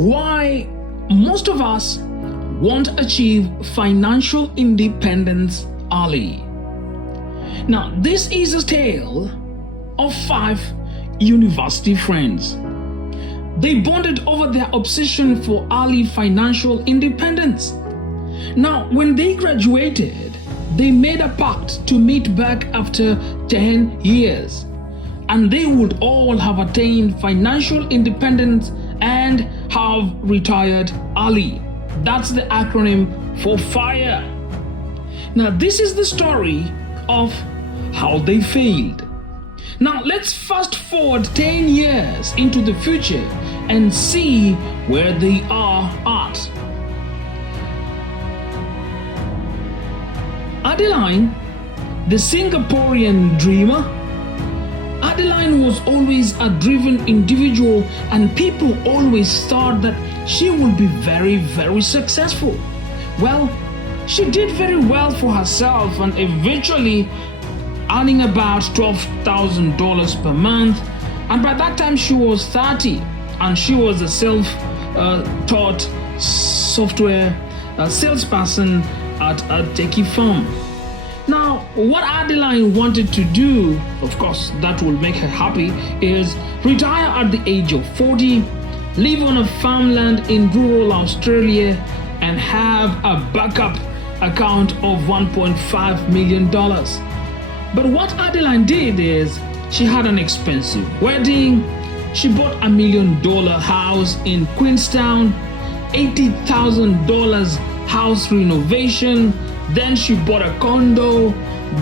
why most of us won't achieve financial independence early. Now, this is a tale of 5 university friends. They bonded over their obsession for early financial independence. Now, when they graduated, they made a pact to meet back after 10 years, and they would all have attained financial independence and have retired early. That's the acronym for FIRE. Now, this is the story of how they failed. Now, let's fast forward 10 years into the future and see where they are at. Adeline, the Singaporean dreamer. Adeline was always a driven individual, and people always thought that she would be very, very successful. Well, she did very well for herself and eventually earning about $12,000 per month. And by that time she was 30, and she was a self-taught software salesperson at a techie firm. Now, what Adeline wanted to do, of course, that will make her happy, is retire at the age of 40, live on a farmland in rural Australia, and have a backup account of $1.5 million. But what Adeline did is she had an expensive wedding. She bought $1 million house in Queenstown, $80,000 house renovation. Then she bought a condo,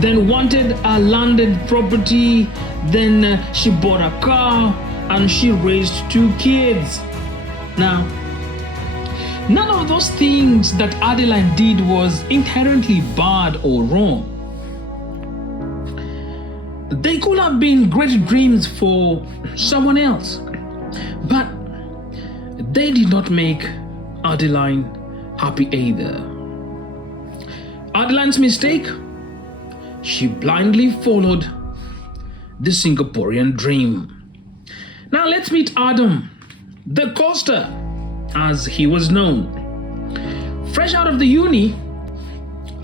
then wanted a landed property, then she bought a car, and she raised 2 kids. Now, none of those things that Adeline did was inherently bad or wrong. They could have been great dreams for someone else, but they did not make Adeline happy either. Adeline's mistake? She blindly followed the Singaporean dream. Now let's meet Adam, the coaster, as he was known. Fresh out of the uni,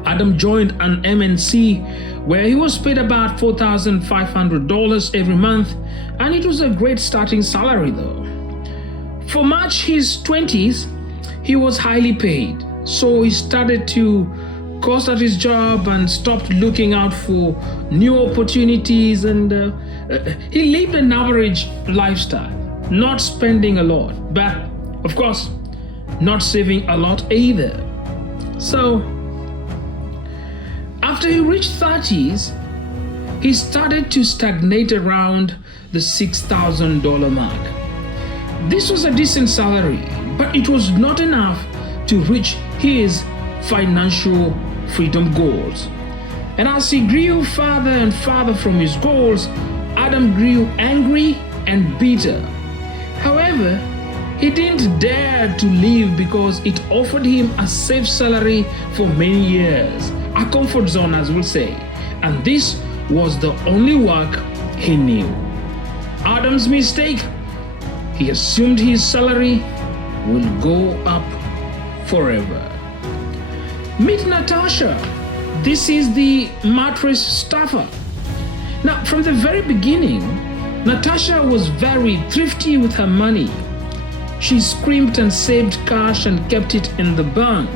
Adam joined an MNC where he was paid about $4,500 every month, and it was a great starting salary though. For much his 20s, he was highly paid, so he started to coast at his job and stopped looking out for new opportunities, and he lived an average lifestyle, not spending a lot, but of course not saving a lot either. So after he reached 30s, he started to stagnate around the $6,000 mark. This was a decent salary, but it was not enough to reach his financial freedom goals. And as he grew farther and farther from his goals, Adam grew angry and bitter. However, he didn't dare to leave because it offered him a safe salary for many years, a comfort zone as we'll say, and this was the only work he knew. Adam's mistake? He assumed his salary will go up forever. Meet Natasha. This is the mattress stuffer. Now, from the very beginning, Natasha was very thrifty with her money. She scrimped and saved cash and kept it in the bank.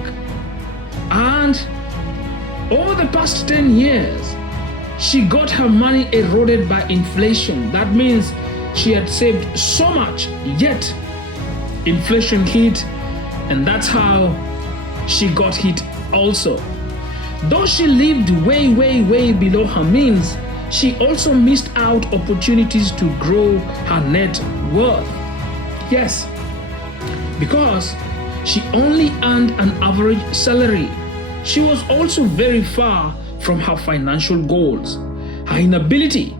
And over the past 10 years, she got her money eroded by inflation. That means she had saved so much, yet inflation hit, and that's how she got hit also. Though she lived way, way, way below her means, she also missed out opportunities to grow her net worth. Yes, because she only earned an average salary. She was also very far from her financial goals. Her inability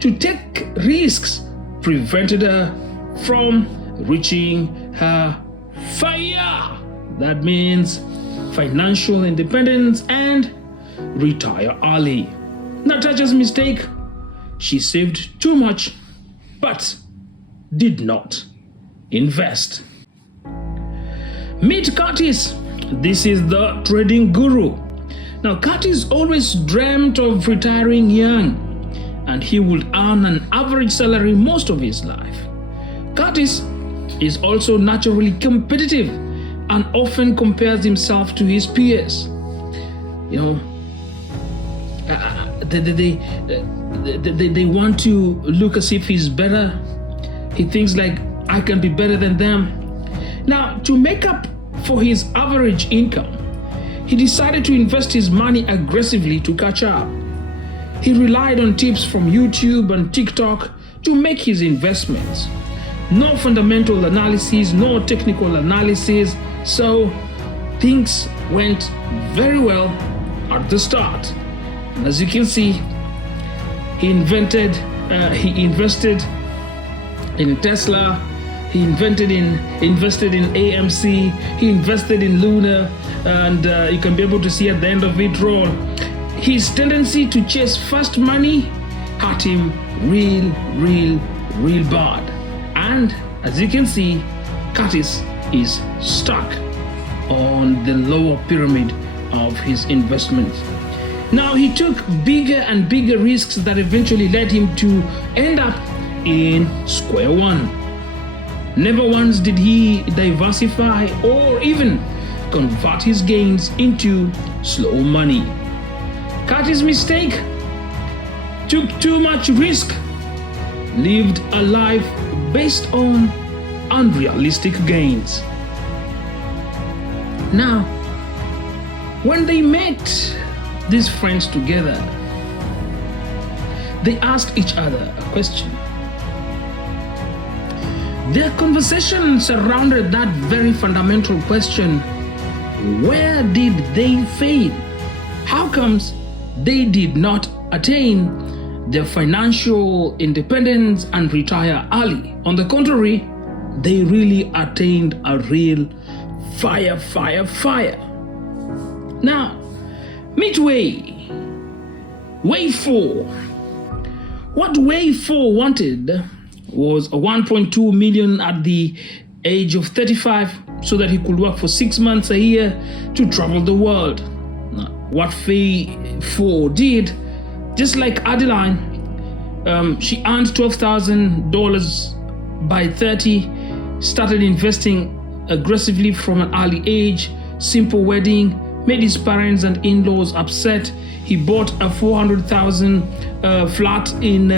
to take risks prevented her from reaching her FIRE. That means financial independence and retire early. Natasha's mistake? She saved too much, but did not invest. Meet Curtis. This is the trading guru. Now, Curtis always dreamt of retiring young, and he would earn an average salary most of his life. Curtis is also naturally competitive and often compares himself to his peers. You know, they want to look as if he's better. He thinks like, I can be better than them. Now, to make up for his average income, he decided to invest his money aggressively to catch up. He relied on tips from YouTube and TikTok to make his investments. No fundamental analysis, no technical analysis, so things went very well at the start. And as you can see, he invested in Tesla, he invested in AMC, he invested in Luna, and you can be able to see at the end of it all, his tendency to chase fast money hurt him real bad. And as you can see, Curtis is stuck on the lower pyramid of his investments. Now, he took bigger and bigger risks that eventually led him to end up in square one. Never once did he diversify or even convert his gains into slow money. Curtis' mistake: took too much risk, lived a life based on unrealistic gains. Now, when they met these friends together, they asked each other a question. Their conversation surrounded that very fundamental question: where did they fail? How comes they did not attain their financial independence and retire early? On the contrary, they really attained a real fire. Now, meet Wave 4. What Wave 4 wanted was a 1.2 million at the age of 35 so that he could work for 6 months a year to travel the world. Now, what Wave 4 did, just like Adeline, she earned $12,000 by 30, started investing aggressively from an early age, simple wedding, made his parents and in-laws upset. He bought a 400,000 flat in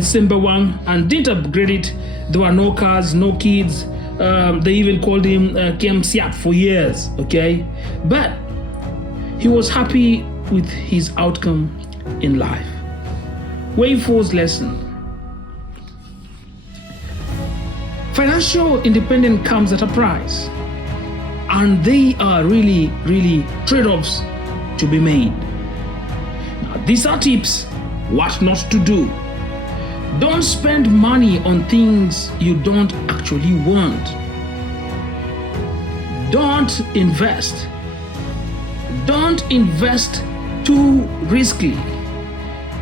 Sembawang and didn't upgrade it. There were no cars, no kids. They even called him Kem Siap for years, okay? But he was happy with his outcome in life. Wave 4's lesson: financial independence comes at a price, and they are really trade-offs to be made. Now, these are tips what not to do. Don't spend money on things you don't actually want. Don't invest too risky,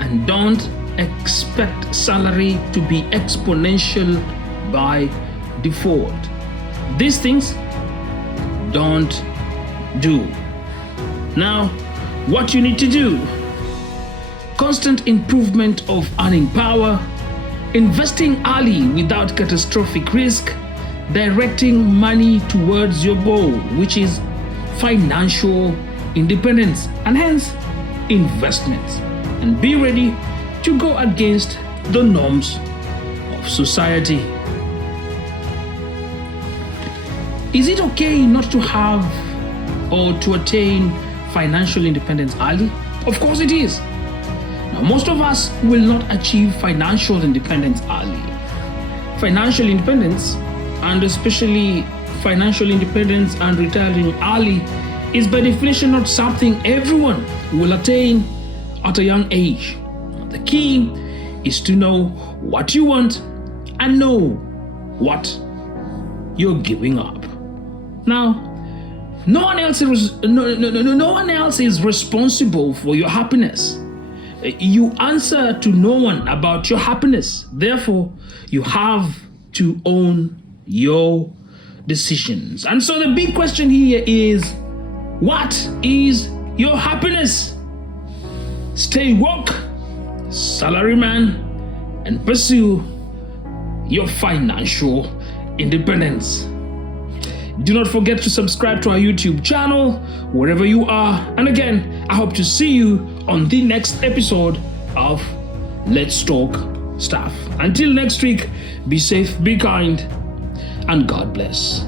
and don't expect salary to be exponential by default. These things don't do. Now, what you need to do: constant improvement of earning power, investing early without catastrophic risk, directing money towards your goal, which is financial independence, and hence investments, and be ready to go against the norms of society. Is it okay not to have or to attain financial independence early? Of course it is. Now, most of us will not achieve financial independence early. Financial independence, and especially financial independence and retiring early, is by definition not something everyone will attain at a young age. The key is to know what you want and know what you're giving up. Now, no one else is responsible for your happiness. You answer to no one about your happiness. Therefore, you have to own your decisions. And so the big question here is, what is your happiness? Stay woke, salaryman, and pursue your financial independence. Do not forget to subscribe to our YouTube channel wherever you are. And again, I hope to see you on the next episode of Let's Talk Stuff. Until next week, be safe, be kind, and God bless.